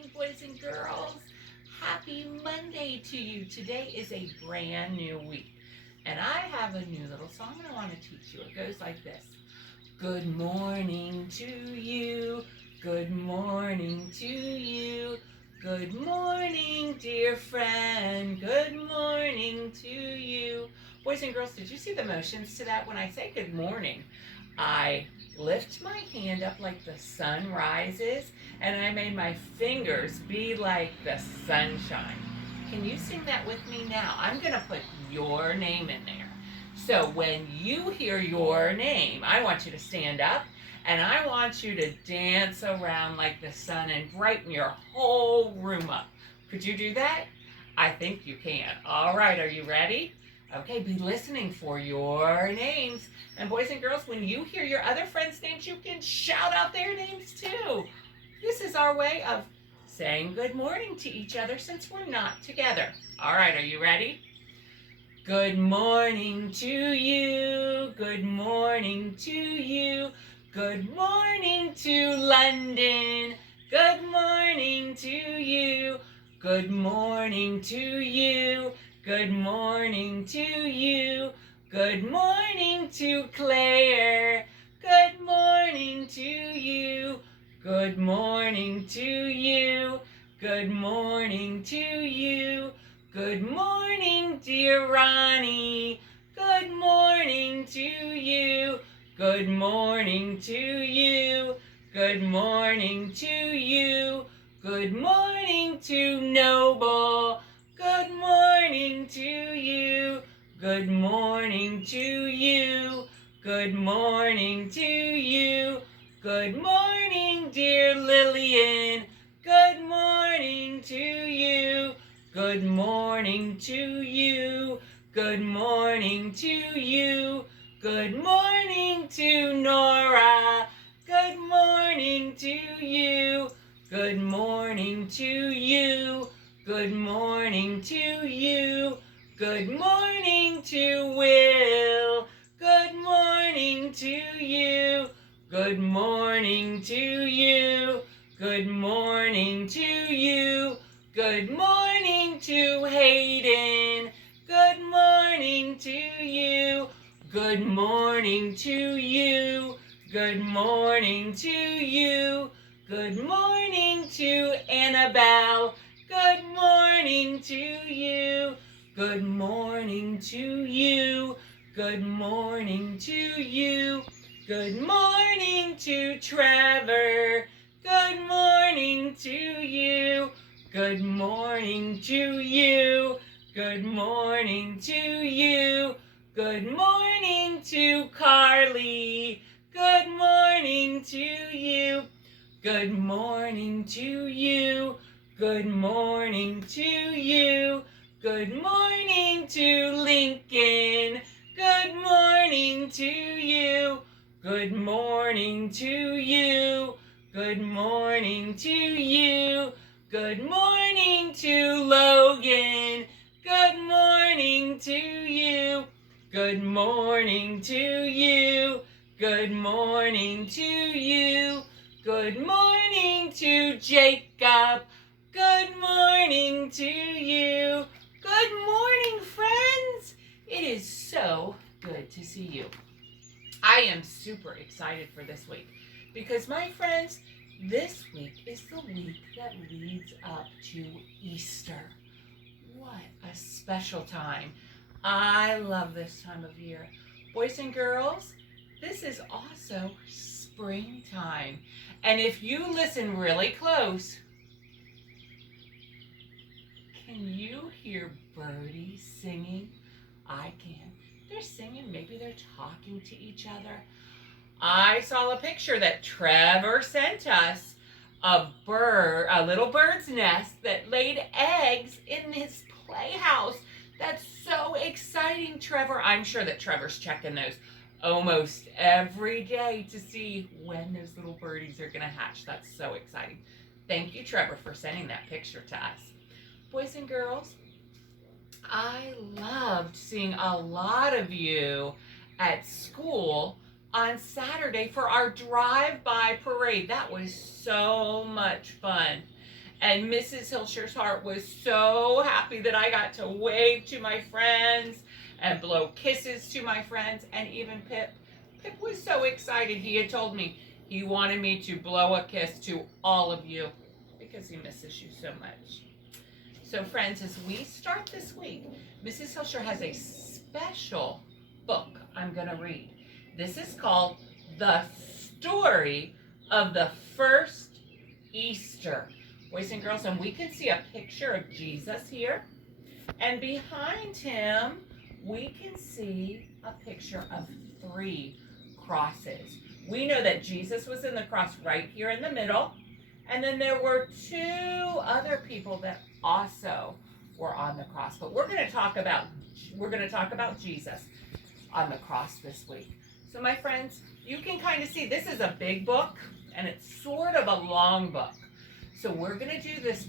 morning, boys and girls. Happy Monday to you. Today is a brand new week, and I have a new little song I want to teach you. It goes like this. Good morning to you. Good morning to you. Good morning, dear friend. Good morning to you. Boys and girls, did you see the motions to that? When I say good morning, I lift my hand up like the sun rises, and I made my fingers be like the sunshine. Can you sing that with me now? I'm going to put your name in there. So when you hear your name, I want you to stand up, and I want you to dance around like the sun and brighten your whole room up. Could you do that? I think you can. All right, are you ready? Okay, be listening for your names. And boys and girls, when you hear your other friends' names, you can shout out their names too. This is our way of saying good morning to each other since we're not together. All right, are you ready? Good morning to you. Good morning to you. Good morning to London. Good morning to you. Good morning to you. Good morning to you. Good morning to Claire. Good morning to you. Good morning to you. Good morning to you. Good morning, dear Ronnie. Good morning to you. Good morning to you. Good morning to you. Good morning to Noble. Good morning to you. Good morning to you. Good morning to you. Good morning, dear Lillian. Good morning to you. Good morning to you. Good morning to you. Good morning to Nora. Good morning to you. Good morning to you. Good morning to you. Good morning to Will. Good morning to you. Good morning to you. Good morning to you. Good morning to Hayden. Good morning to you. Good morning to you. Good morning to you. Good morning to Annabelle. Good morning to you. Good morning to you. Good morning to you. Good morning to Trevor. Good morning to you. Good morning to you. Good morning to you. Good morning to Carly. Good morning to you. Good morning to you. Good morning to you. Good morning to Lincoln. Good morning to you. Good morning to you. Good morning to you. Good morning to Logan. Good morning to you. Good morning to you. Good morning to you. Good morning to Jacob. Good morning to you. Good morning, friends. It is so good to see you. I am super excited for this week because, my friends, this week is the week that leads up to Easter. What a special time. I love this time of year. Boys and girls, this is also springtime. And if you listen really close, can you hear birdies singing? I can. They're singing, maybe they're talking to each other. I saw a picture that Trevor sent us of a little bird's nest that laid eggs in his playhouse. That's so exciting, Trevor. I'm sure that Trevor's checking those almost every day to see when those little birdies are going to hatch. That's so exciting. Thank you, Trevor, for sending that picture to us. Boys and girls, I loved seeing a lot of you at school on Saturday for our drive-by parade. That was so much fun. And Mrs. Hilscher's heart was so happy that I got to wave to my friends and blow kisses to my friends, and even Pip. Pip was so excited. He had told me he wanted me to blow a kiss to all of you because he misses you so much. So friends, as we start this week, Mrs. Hilscher has a special book I'm going to read. This is called The Story of the First Easter. Boys and girls, and we can see a picture of Jesus here. And behind him, we can see a picture of 3 crosses. We know that Jesus was in the cross right here in the middle. And then there were 2 other people that also were on the cross. But we're going to talk about Jesus on the cross this week. So my friends, you can kind of see this is a big book and it's sort of a long book. So we're going to do this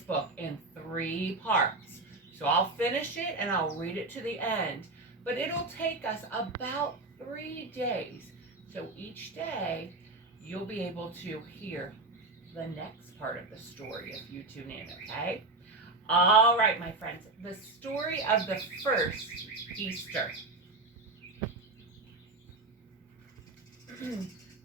book in 3 parts. So I'll finish it and I'll read it to the end. But it'll take us about 3 days. So each day you'll be able to hear the next part of the story if you tune in, okay? All right, my friends, the story of the first Easter.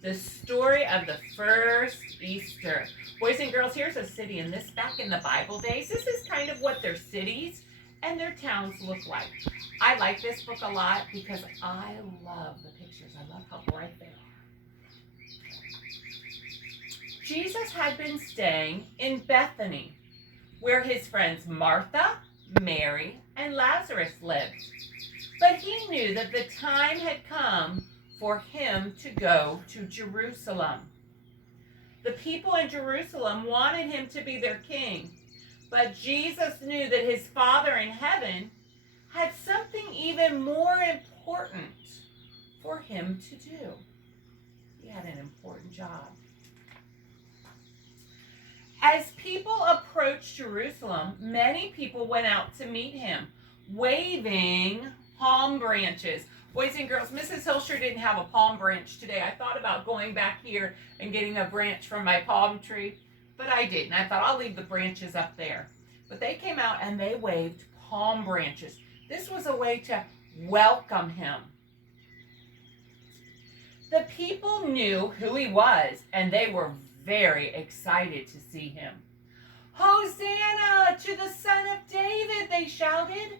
The story of the first Easter. Boys and girls, here's a city, and this back in the Bible days, this is kind of what their cities and their towns look like. I like this book a lot because I love the pictures. I love how bright they are. Jesus had been staying in Bethany, where his friends Martha, Mary, and Lazarus lived. But he knew that the time had come for him to go to Jerusalem. The people in Jerusalem wanted him to be their king, but Jesus knew that his Father in heaven had something even more important for him to do. He had an important job. As people approached Jerusalem, many people went out to meet him, waving palm branches. Boys and girls, Mrs. Hilscher didn't have a palm branch today. I thought about going back here and getting a branch from my palm tree, but I didn't. I thought I'll leave the branches up there. But they came out and they waved palm branches. This was a way to welcome him. The people knew who he was, and they were very excited to see him. Hosanna to the Son of David, they shouted.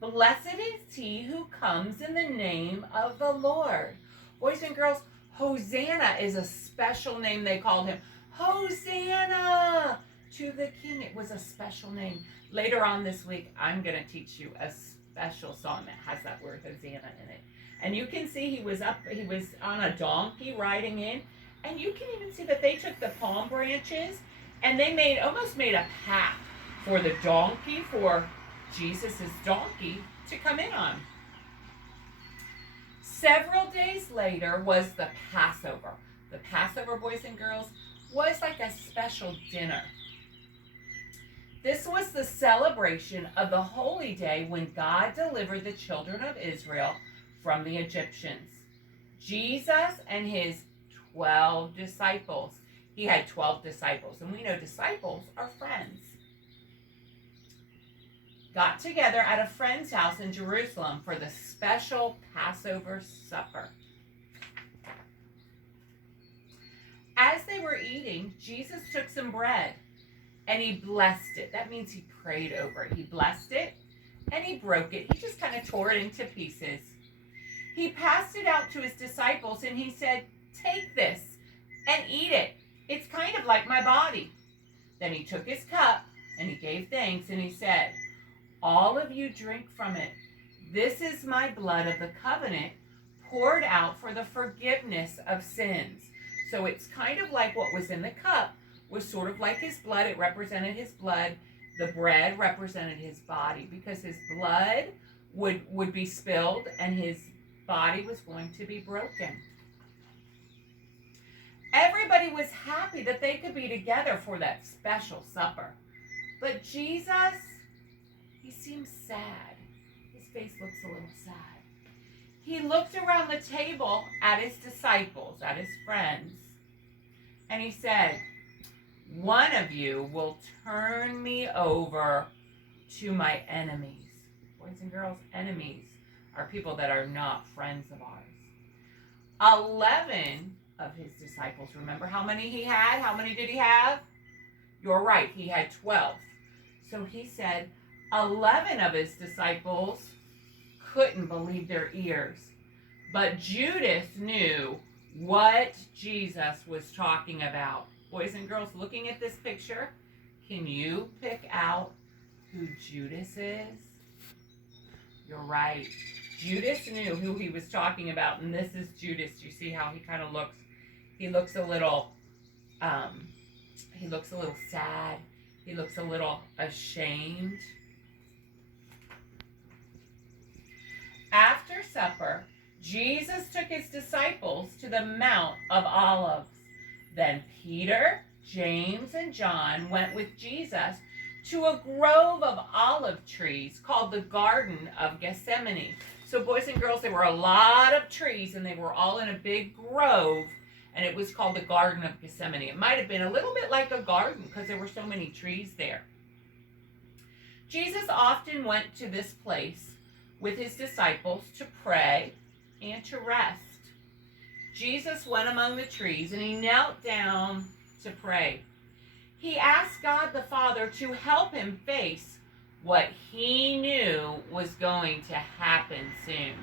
Blessed is he who comes in the name of the Lord. Boys and girls, Hosanna is a special name they called him. Hosanna to the King. It was a special name. Later on this week, I'm going to teach you a special song that has that word Hosanna in it. And you can see he was on a donkey riding in. And you can even see that they took the palm branches and they almost made a path for the donkey, for Jesus' donkey to come in on. Several days later was the Passover. The Passover, boys and girls, was like a special dinner. This was the celebration of the holy day when God delivered the children of Israel from the Egyptians. Jesus and his 12 disciples. He had 12 disciples, and we know disciples are friends. Got together at a friend's house in Jerusalem for the special Passover supper. As they were eating, Jesus took some bread and he blessed it. That means he prayed over it. He blessed it and he broke it. He just kind of tore it into pieces. He passed it out to his disciples and he said, "Take this and eat it. It's kind of like my body." Then he took his cup and he gave thanks and he said, "All of you drink from it. This is my blood of the covenant poured out for the forgiveness of sins." So it's kind of like what was in the cup was sort of like his blood. It represented his blood. The bread represented his body because his blood would be spilled and his body was going to be broken. Everybody was happy that they could be together for that special supper. But Jesus, he seems sad. His face looks a little sad. He looked around the table at his disciples, at his friends, and he said, one of you will turn me over to my enemies. Boys and girls, enemies are people that are not friends of ours. 11 of his disciples, remember how many he had? How many did he have? You're right, he had 12. So he said 11 of his disciples couldn't believe their ears. But Judas knew what Jesus was talking about. Boys and girls, looking at this picture, can you pick out who Judas is? You're right. Judas knew who he was talking about, and this is Judas. You see how he kind of looks? He looks a little sad. He looks a little ashamed. After supper, Jesus took his disciples to the Mount of Olives. Then Peter, James, and John went with Jesus to a grove of olive trees called the Garden of Gethsemane. So boys and girls, there were a lot of trees, and they were all in a big grove, and it was called the Garden of Gethsemane. It might have been a little bit like a garden because there were so many trees there. Jesus often went to this place with his disciples to pray and to rest. Jesus went among the trees and he knelt down to pray. He asked God the Father to help him face what he knew was going to happen soon.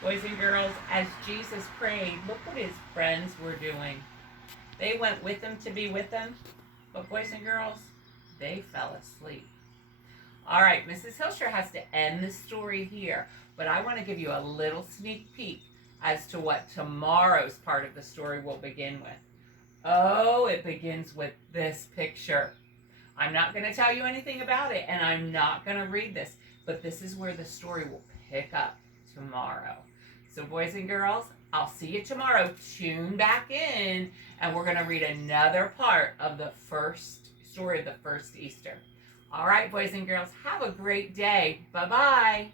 Boys and girls, as Jesus prayed, look what his friends were doing. They went with him to be with him, but boys and girls, they fell asleep. All right, Mrs. Hilscher has to end the story here, but I want to give you a little sneak peek as to what tomorrow's part of the story will begin with. Oh, it begins with this picture. I'm not going to tell you anything about it, and I'm not going to read this, but this is where the story will pick up tomorrow. So boys and girls, I'll see you tomorrow. Tune back in, and we're going to read another part of the first story of the first Easter. All right, boys and girls, have a great day. Bye-bye.